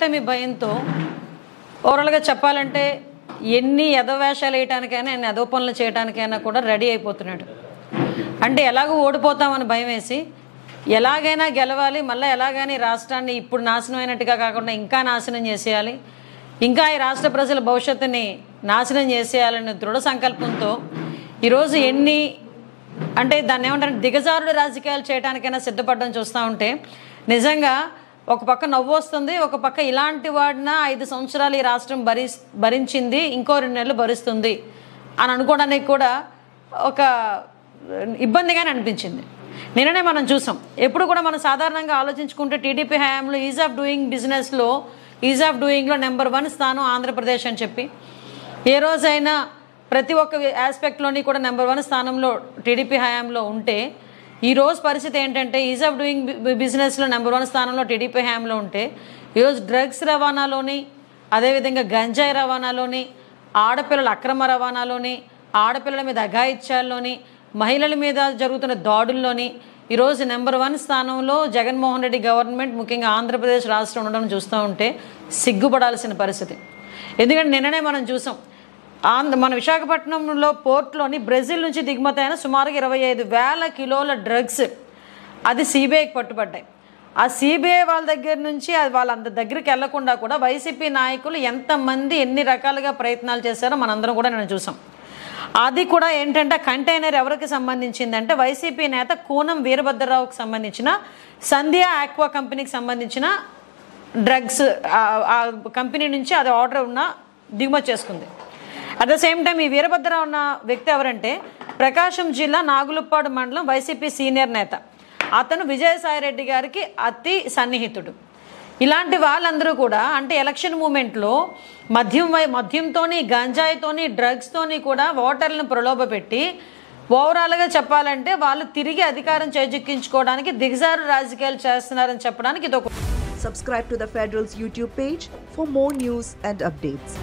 ఓటమి భయంతో ఓవరాల్గా చెప్పాలంటే ఎన్ని ఎదవేషాలు వేయటానికైనా ఎన్ని ఎదవ పనులు చేయడానికైనా కూడా రెడీ అయిపోతున్నాడు. అంటే ఎలాగో ఓడిపోతామని భయం వేసి ఎలాగైనా గెలవాలి, మళ్ళీ ఎలాగైనా ఈ రాష్ట్రాన్ని ఇప్పుడు నాశనం అయినట్టుగా కాకుండా ఇంకా నాశనం చేసేయాలి, ఇంకా ఈ రాష్ట్ర ప్రజల భవిష్యత్తుని నాశనం చేసేయాలనే దృఢ సంకల్పంతో ఈరోజు ఎన్ని అంటే దాన్ని ఏమంటారు దిగజారుడు రాజకీయాలు చేయడానికైనా సిద్ధపడడం చూస్తూ ఉంటే నిజంగా ఒక పక్క నవ్వు వస్తుంది, ఒక పక్క ఇలాంటి వాడిన 5 సంవత్సరాలు ఈ రాష్ట్రం భరించింది, ఇంకో 2 నెలలు భరిస్తుంది అని అనుకోవడానికి కూడా ఒక ఇబ్బందిగానే అనిపించింది. నిన్ననే మనం చూసాం. ఎప్పుడు కూడా మనం సాధారణంగా ఆలోచించుకుంటే టీడీపీ హయాంలో ఈజ్ ఆఫ్ డూయింగ్లో నెంబర్ 1 స్థానం ఆంధ్రప్రదేశ్ అని చెప్పి ఏ రోజైనా ప్రతి ఒక్క ఆస్పెక్ట్లోని కూడా నెంబర్ 1 స్థానంలో టీడీపీ హయాంలో ఉంటే ఈరోజు పరిస్థితి ఏంటంటే ఈజ్ ఆఫ్ డూయింగ్ బిజినెస్లో నెంబర్ 1 స్థానంలో టీడీపీ హయాంలో ఉంటే ఈరోజు డ్రగ్స్ రవాణాలోని, అదేవిధంగా గంజాయి రవాణాలోని, ఆడపిల్లల అక్రమ రవాణాలోని, ఆడపిల్లల మీద అఘాయిత్యాల్లోని, మహిళల మీద జరుగుతున్న దాడుల్లోని ఈరోజు నెంబర్ 1 స్థానంలో జగన్మోహన్ రెడ్డి గవర్నమెంట్, ముఖ్యంగా ఆంధ్రప్రదేశ్ రాష్ట్రం ఉండడం చూస్తూ ఉంటే సిగ్గుపడాల్సిన పరిస్థితి. ఎందుకంటే నిన్ననే మనం చూసాం మన విశాఖపట్నంలో పోర్ట్లోని బ్రెజిల్ నుంచి దిగుమతి అయిన సుమారుగా 25,000 కిలోల డ్రగ్స్ అది సిబిఐకి పట్టుబడ్డాయి. ఆ సిబిఐ వాళ్ళ దగ్గర నుంచి అది వాళ్ళంత దగ్గరికి వెళ్లకుండా కూడా వైసీపీ నాయకులు ఎంతమంది ఎన్ని రకాలుగా ప్రయత్నాలు చేశారో మనందరం కూడా నేను చూసాం. అది కూడా ఏంటంటే కంటైనర్ ఎవరికి సంబంధించిందంటే వైసీపీ నేత కూనం వీరభద్రరావుకి సంబంధించిన సంధ్య ఆక్వా కంపెనీకి సంబంధించిన డ్రగ్స్ ఆ కంపెనీ నుంచి అది ఆర్డర్ ఉన్న దిగుమతి చేసుకుంది. అట్ ద సేమ్ టైం ఈ వీరభద్రరావు ఉన్న వ్యక్తి ఎవరంటే ప్రకాశం జిల్లా నాగులుప్పాడు మండలం వైసీపీ సీనియర్ నేత. అతను విజయసాయిరెడ్డి గారికి అతి సన్నిహితుడు. ఇలాంటి వాళ్ళందరూ కూడా అంటే ఎలక్షన్ మూమెంట్లో మద్యంతోని, గంజాయితోని, డ్రగ్స్తోని కూడా ఓటర్లను ప్రలోభపెట్టి ఓవరాల్గా చెప్పాలంటే వాళ్ళు తిరిగి అధికారం చేజిక్కించుకోవడానికి దిగజారు రాజకీయాలు చేస్తున్నారని చెప్పడానికి ఇది ఒక. Subscribe to the Federal's YouTube page for more news and updates.